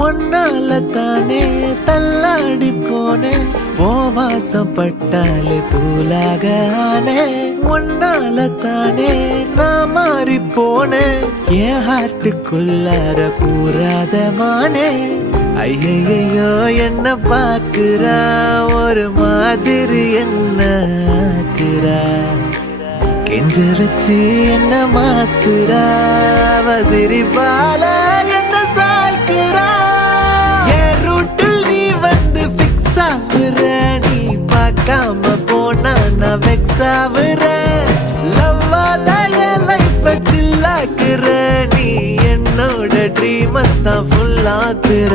ஒன்னால தானே தள்ளாடி போனேன் ஓ வாசம் பட்டாலே தூளாக ஆனே ஒன்னால தானே நான் மாறி போனேன் என் ஹார்ட்டுக்குள்ளார பூராதமானே ஐயையோ என்ன பாக்குறா ஒரு மாதிரி என்ன ஆக்குறா கெஞ்ச வச்சு என்ன மாத்துறா அவ சிரிப்பால என்ன சாய்க்கிறா என் ரூட்டில் நீ வந்து ஃபிக்ஸ் ஆகுற நீ பார்க்காம போனா நான் வெக்ஸ் ஆகுற லவ்வால என் லைஃப சில்லாக்குற நீ என்னோட ட்ரீம் தான் ஃபுல் ஆக்குற